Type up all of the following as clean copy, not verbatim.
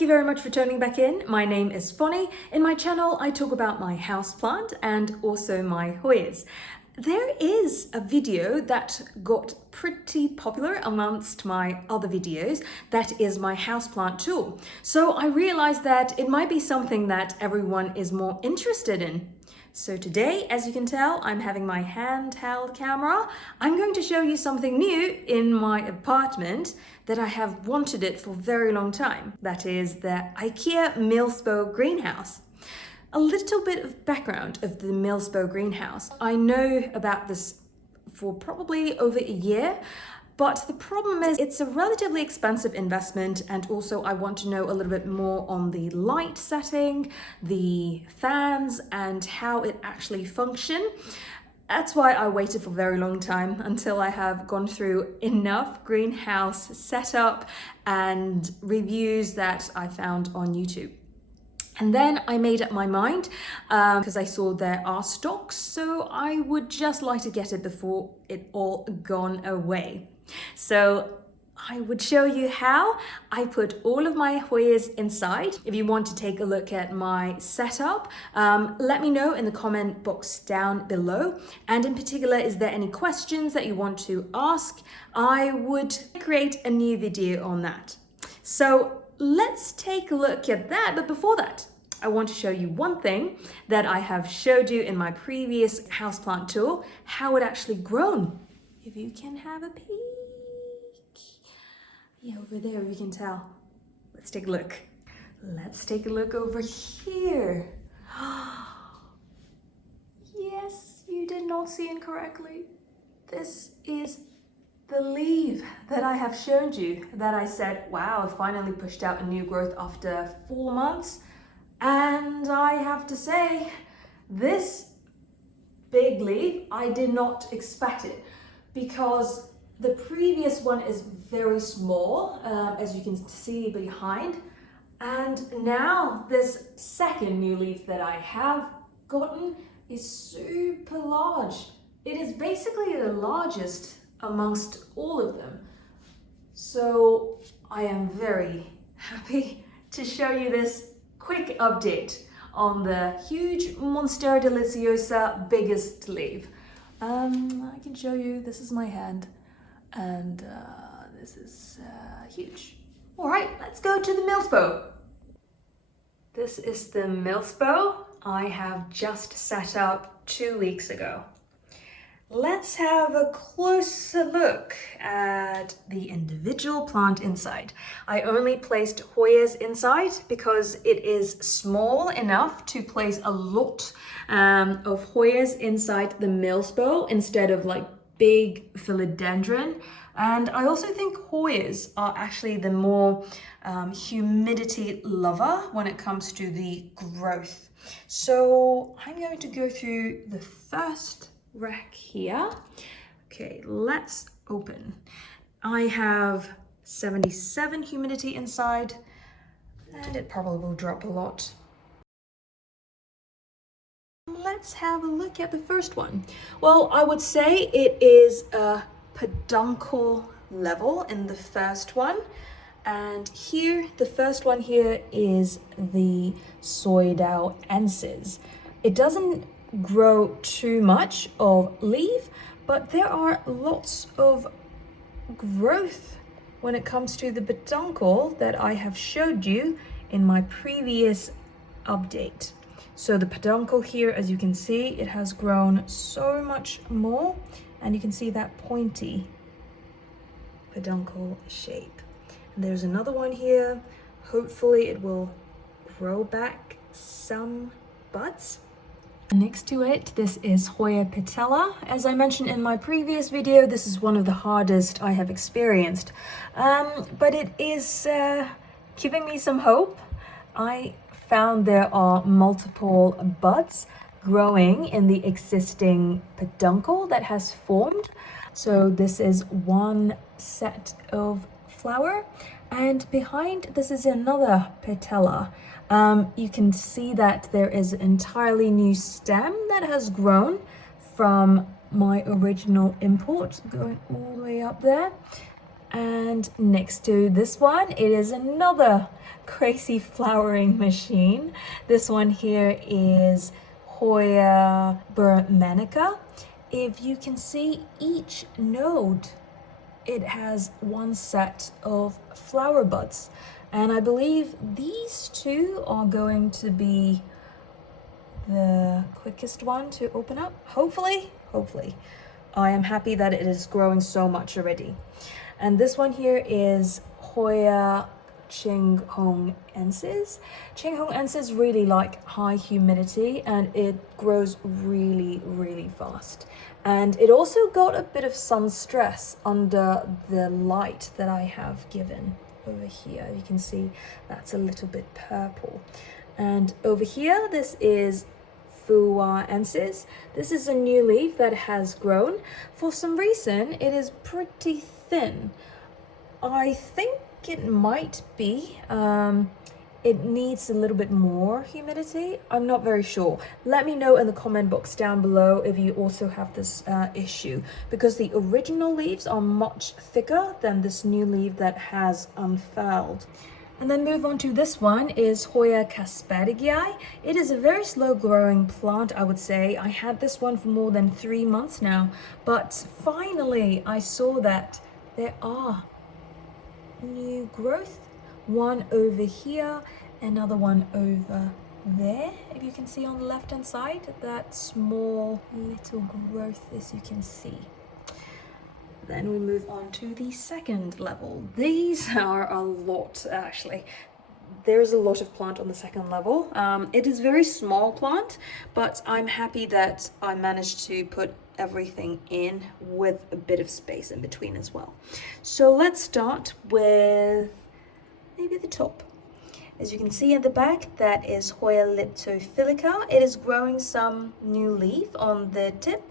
Thank you very much for tuning back in. My name is Fonny. In my channel, I talk about my houseplant and also my Hoyas. There is a video that got pretty popular amongst my other videos. That is my houseplant tour. So I realized that it might be something that everyone is more interested in. So today, as you can tell, I'm having my handheld camera. I'm going to show you something new in my apartment that I have wanted it for a very long time. That is the IKEA Milsbo greenhouse. A little bit of background of the Milsbo greenhouse. I know about this for probably over a year, but the problem is it's a relatively expensive investment, and also I want to know a little bit more on the light setting, the fans, and how it actually functions. That's why I waited for a very long time until I have gone through enough greenhouse setup and reviews that I found on YouTube. And then I made up my mind because I saw there are stocks, so I would just like to get it before it all gone away. So I would show you how I put all of my Hoyas inside. If you want to take a look at my setup, let me know in the comment box down below. And in particular, is there any questions that you want to ask? I would create a new video on that. So let's take a look at that. But before that, I want to show you one thing that I have showed you in my previous houseplant tour, how it actually grown. If you can have a peek. Yeah, over there you can tell. Let's take a look. Let's take a look over here. Yes, you did not see incorrectly. This is the leaf that I have shown you, that I said, wow, I finally pushed out a new growth after 4 months. And I have to say, this big leaf, I did not expect it, because the previous one is very small, as you can see behind. And now this second new leaf that I have gotten is super large. It is basically the largest amongst all of them. So I am very happy to show you this quick update on the huge Monstera deliciosa biggest leaf. I can show you, this is my hand, and this is huge. All right, let's go to the Milsbo. This is the Milsbo I have just set up 2 weeks ago. Let's have a closer look at the individual plant inside. I only placed Hoyas inside because it is small enough to place a lot of Hoyas inside the Milsbo instead of like big philodendron. And I also think Hoyas are actually the more humidity lover when it comes to the growth. So I'm going to go through the first rack here. Okay, let's open. I have 77 humidity inside, and it probably will drop a lot. Let's have a look at the first one. Well, I would say it is a peduncle level in the first one. And here, the first one here is the Soidaoensis. It doesn't grow too much of leaf, but there are lots of growth when it comes to the peduncle that I have showed you in my previous update. So the peduncle here, as you can see, it has grown so much more, and you can see that pointy peduncle shape. And there's another one here. Hopefully it will grow back some buds. Next to it, this is Hoya Patella. As I mentioned in my previous video, this is one of the hardest I have experienced. But it is giving me some hope. I found there are multiple buds growing in the existing peduncle that has formed. So this is one set of flower, and behind this is another patella. You can see that there is an entirely new stem that has grown from my original import, going all the way up there. And next to this one, it is another crazy flowering machine. This one here is Hoya Burmanica. If you can see each node, it has one set of flower buds. And I believe these two are going to be the quickest one to open up. Hopefully. I am happy that it is growing so much already. And this one here is Hoya Chinghungensis. Chinghungensis really like high humidity and it grows really, really fast. And it also got a bit of sun stress under the light that I have given over here. You can see that's a little bit purple. And over here, this is Phuwuaensis. This is a new leaf that has grown. For some reason, it is pretty thin. I think it might be, it needs a little bit more humidity. I'm not very sure. Let me know in the comment box down below if you also have this issue, because the original leaves are much thicker than this new leaf that has unfurled. And then move on to this one is Hoya Kastbergii. It is a very slow growing plant, I would say. I had this one for more than 3 months now, but finally I saw that there are new growth. One over here, another one over there. If you can see on the left hand side, that small little growth, as you can see. Then we move on to the second level. These are a lot, actually. There's a lot of plant on the second level. It is a very small plant, but I'm happy that I managed to put everything in with a bit of space in between as well. So let's start with maybe the top. As you can see at the back, that is Hoya Lithophytica. It is growing some new leaf on the tip.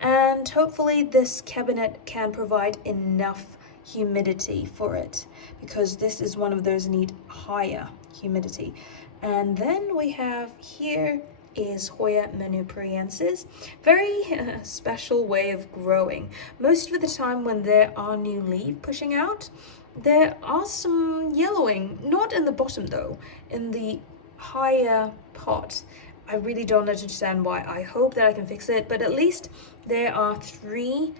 And hopefully this cabinet can provide enough humidity for it, because this is one of those need higher humidity. And then we have here is Hoya Manipurensis. Very special way of growing. Most of the time when there are new leaves pushing out, there are some yellowing, not in the bottom though, in the higher part. I really don't understand why. I hope that I can fix it, but at least there are 3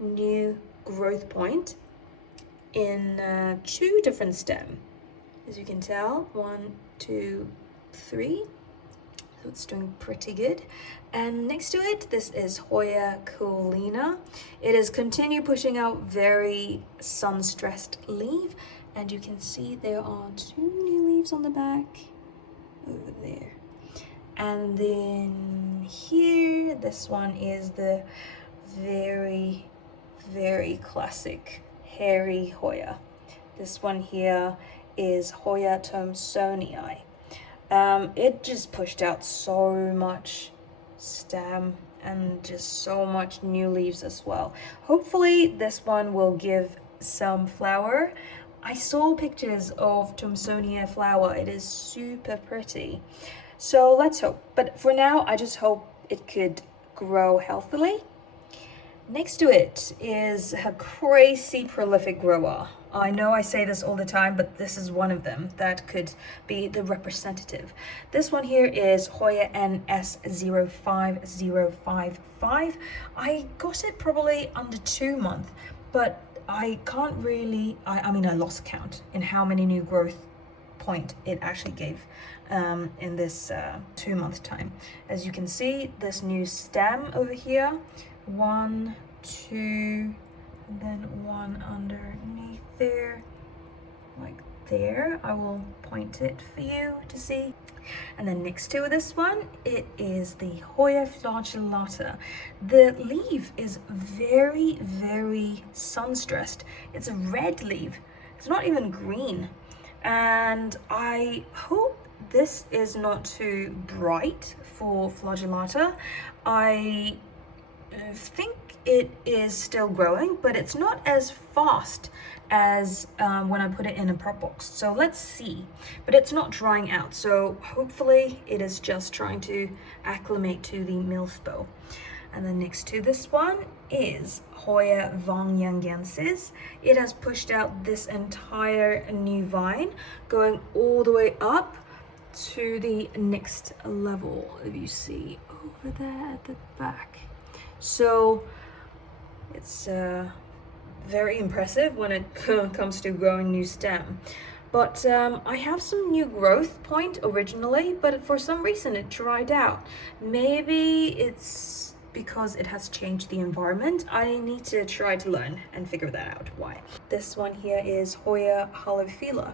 new growth points in 2 different stems. As you can tell, 1, 2, 3. So it's doing pretty good. And next to it, this is Hoya Collina. It is continue pushing out very sun-stressed leaf. And you can see there are 2 new leaves on the back over there. And then here, this one is the very, very classic hairy Hoya. This one here is Hoya Thomsonii. It just pushed out so much stem and just so much new leaves as well. Hopefully this one will give some flower. I saw pictures of Thomsonii flower. It is super pretty. So let's hope. But for now, I just hope it could grow healthily. Next to it is a crazy prolific grower. I know I say this all the time, but this is one of them that could be the representative. This one here is Hoya NS 05055. I got it probably under 2 months, but I can't really, I mean, I lost count in how many new growth point it actually gave in this 2 month time. As you can see, this new stem over here, 1, 2, and then 1 underneath there, like there. I will point it for you to see. And then next to this one, it is the Hoya Flagellata. The leaf is very, very sun-stressed. It's a red leaf. It's not even green. And I hope this is not too bright for Flagellata. I think it is still growing, but it's not as fast as when I put it in a prop box. So let's see. But it's not drying out, so hopefully it is just trying to acclimate to the Milsbo. And then next to this one is Hoya Vangviengiensis. It has pushed out this entire new vine, going all the way up to the next level, if you see over there at the back. So it's very impressive when it comes to growing new stem. But I have some new growth point originally, but for some reason it dried out. Maybe it's because it has changed the environment. I need to try to learn and figure that out why. This one here is Hoya Halophila.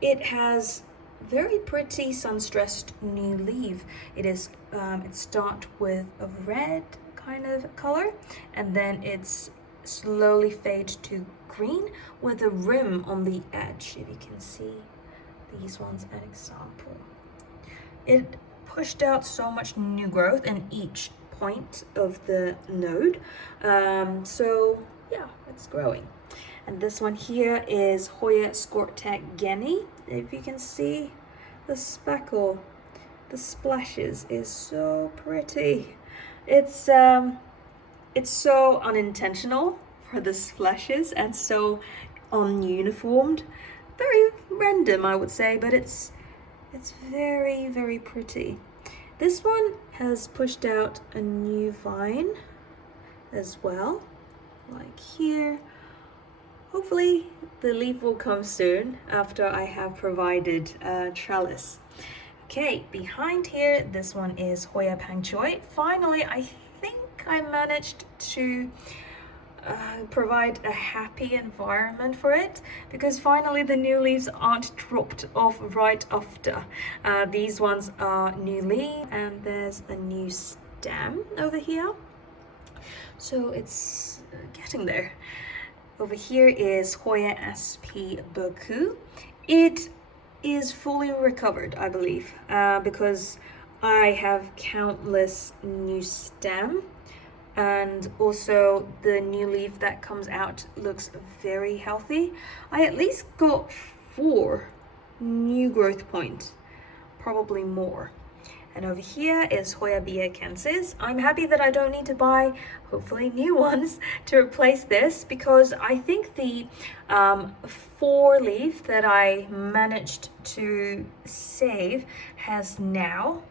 It has very pretty sun-stressed new leaf. It starts with a red kind of color, and then it's slowly fade to green with a rim on the edge. If you can see these ones, an example. It pushed out so much new growth in each point of the node. So yeah, it's growing. And this one here is Hoya Scortechinii. If you can see the speckle, the splashes is so pretty. It's so unintentional for the splashes and so ununiformed, very random I would say, but it's very, very pretty. This one has pushed out a new vine as well, like here. Hopefully the leaf will come soon after I have provided a trellis. Okay, behind here, this one is Hoya Panchoi. Finally, I think I managed to provide a happy environment for it, because finally the new leaves aren't dropped off right after. These ones are new leaf, and there's a new stem over here. So it's getting there. Over here is Hoya SP Baku. It is fully recovered, I believe, because I have countless new stem, and also the new leaf that comes out looks very healthy. I at least got 4 new growth points, probably more. And over here is Hoya Biakensis. I'm happy that I don't need to buy, hopefully, new ones to replace this, because I think the 4 leaf that I managed to save has now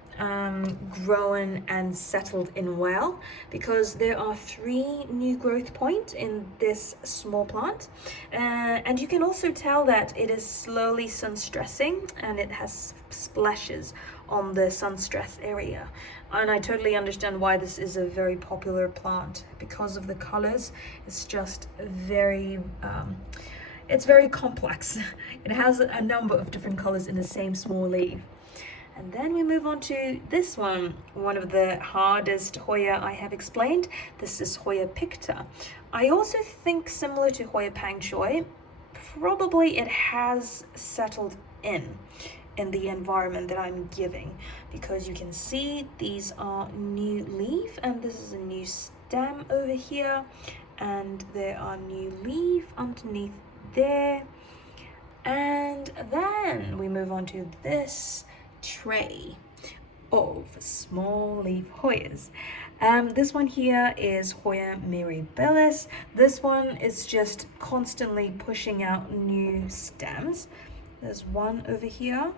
grown and settled in well, because there are 3 new growth points in this small plant, and you can also tell that it is slowly sun stressing, and it has splashes on the sun stress area. And I totally understand why this is a very popular plant, because of the colors. It's just very it's very complex. It has a number of different colors in the same small leaf. And then we move on to this one of the hardest Hoya I have explained. This is Hoya Picta. I also think similar to Hoya Panchoi, probably it has settled in the environment that I'm giving, because you can see these are new leaf, and this is a new stem over here, and there are new leaf underneath there. And then we move on to this tray of small leaf Hoyas. This one here is Hoya Mirabilis. This one is just constantly pushing out new stems. There's one over here,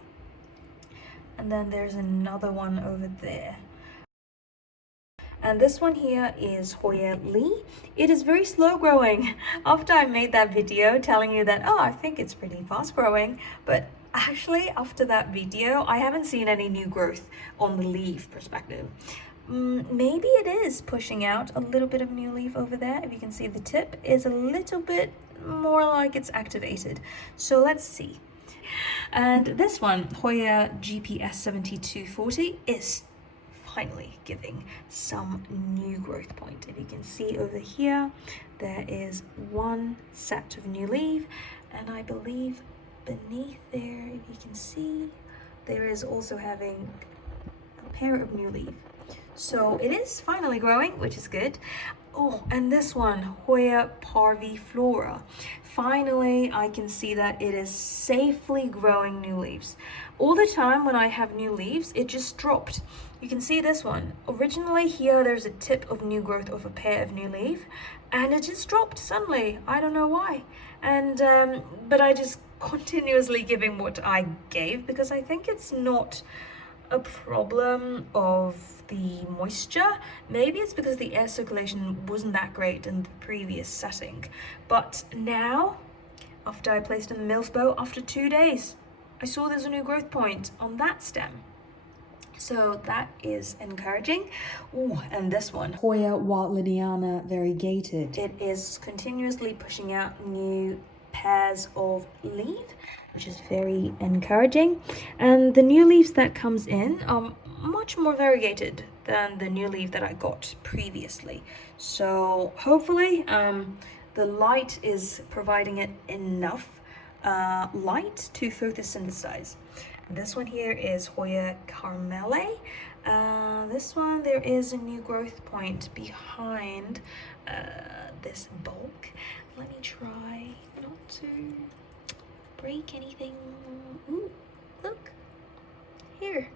and then there's another one over there. And this one here is Hoya Lyi. It is very slow growing. After I made that video telling you that, oh, I think it's pretty fast growing, but actually after that video, I haven't seen any new growth on the leaf perspective. Maybe it is pushing out a little bit of new leaf over there. If you can see, the tip is a little bit more like it's activated. So let's see. And this one, Hoya GPS 7240, is finally giving some new growth point. If you can see over here, there is one set of new leaf, and I believe beneath there, if you can see, there is also having a pair of new leaf. So it is finally growing, which is good. Oh, and this one, Hoya Parviflora. Finally, I can see that it is safely growing new leaves. All the time when I have new leaves, it just dropped. You can see this one. Originally here there's a tip of new growth of a pair of new leaf, and it just dropped suddenly. I don't know why. And but I just continuously giving what I gave because I think it's not a problem of the moisture. Maybe it's because the air circulation wasn't that great in the previous setting. But now, after I placed in the Milsbo, after 2 days, I saw there's a new growth point on that stem. So that is encouraging. Ooh, and this one, Hoya Walliniana variegated. it is continuously pushing out new pairs of leaf, which is very encouraging. And the new leaves that comes in are much more variegated than the new leaf that I got previously. So hopefully the light is providing it enough light to photosynthesize. This one here is Hoya Carmelae. This one, there is a new growth point behind this bulk. Let me try not to break anything. Ooh, look. Here.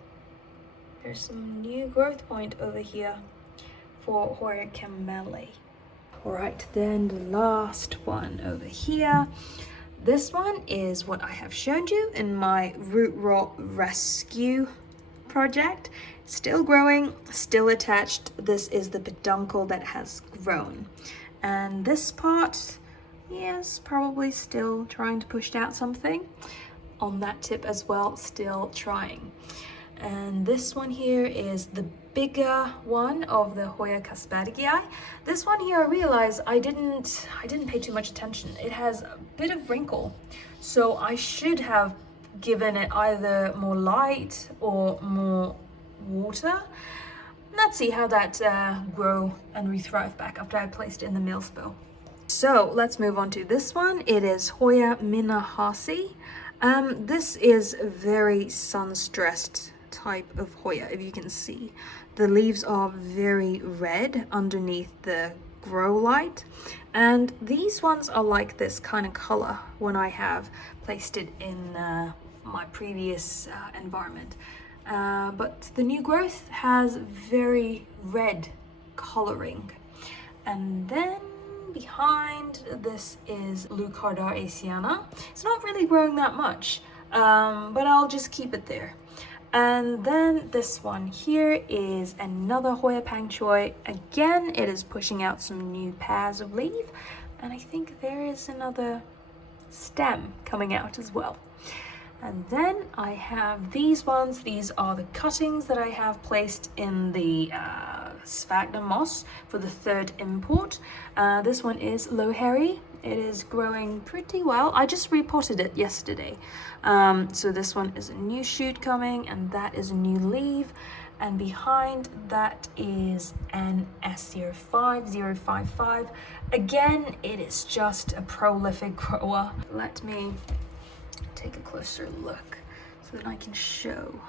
There's some new growth point over here for Hoya Carmelae. Alright, then the last one over here. This one is what I have shown you in my root rot rescue project. Still growing, still attached. This is the peduncle that has grown. And this part, yes, probably still trying to push out something. On that tip as well, still trying. And this one here is the bigger one of the Hoya Kastbergii. This one here, I realized I didn't pay too much attention. It has a bit of wrinkle, so I should have given it either more light or more water. Let's see how that grow and re-thrive back after I placed it in the Milsbo. So let's move on to this one. It is Hoya Minahassae. This is very sun-stressed type of Hoya, if you can see. The leaves are very red underneath the grow light, and these ones are like this kind of color when I have placed it in my previous environment. But the new growth has very red coloring. And then behind this is Lucardenasiana. It's not really growing that much, but I'll just keep it there. And then this one here is another Hoya Panchoi. Again, it is pushing out some new pairs of leaf, and I think there is another stem coming out as well. And then I have these ones. These are the cuttings that I have placed in the sphagnum moss for the third import. This one is Loheri. It is growing pretty well. I just repotted it yesterday. So this one is a new shoot coming, and that is a new leaf. And behind that is NS 05055. Again, it is just a prolific grower. Let me take a closer look so that I can show.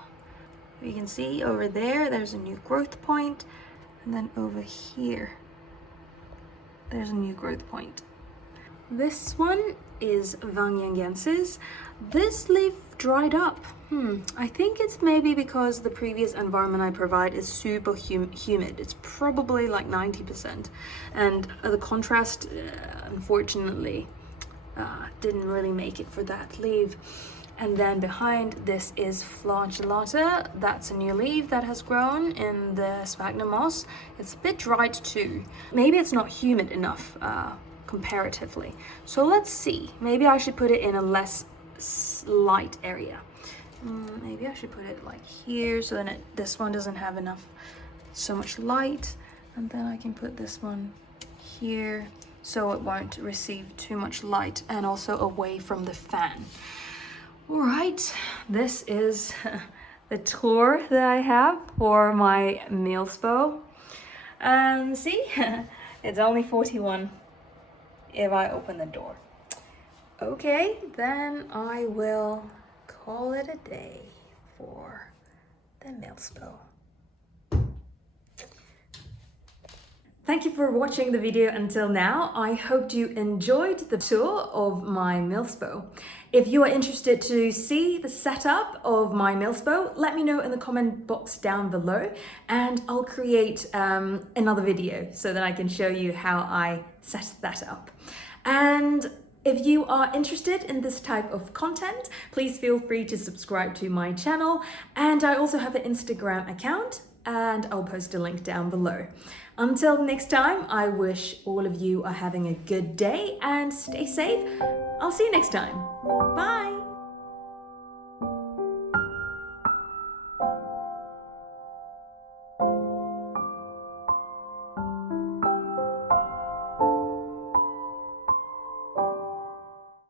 You can see over there, there's a new growth point, and then over here, there's a new growth point. This one is Vangviengiensis. This leaf dried up. I think it's maybe because the previous environment I provide is super humid. It's probably like 90%. And the contrast, unfortunately, didn't really make it for that leaf. And then behind this is Flagellata. That's a new leaf that has grown in the sphagnum moss. It's a bit dried too. Maybe it's not humid enough comparatively. So let's see. Maybe I should put it in a less light area. Maybe I should put it like here so then this one doesn't have so much light. And then I can put this one here so it won't receive too much light and also away from the fan. All right, this is the tour that I have for my Milsbo. See, it's only 41 if I open the door. Okay, then I will call it a day for the Milsbo. Thank you for watching the video until now. I hope you enjoyed the tour of my Milsbo. If you are interested to see the setup of my Milsbo, let me know in the comment box down below and I'll create another video so that I can show you how I set that up. And if you are interested in this type of content, please feel free to subscribe to my channel. And I also have an Instagram account and I'll post a link down below. Until next time, I wish all of you are having a good day and stay safe. I'll see you next time. Bye.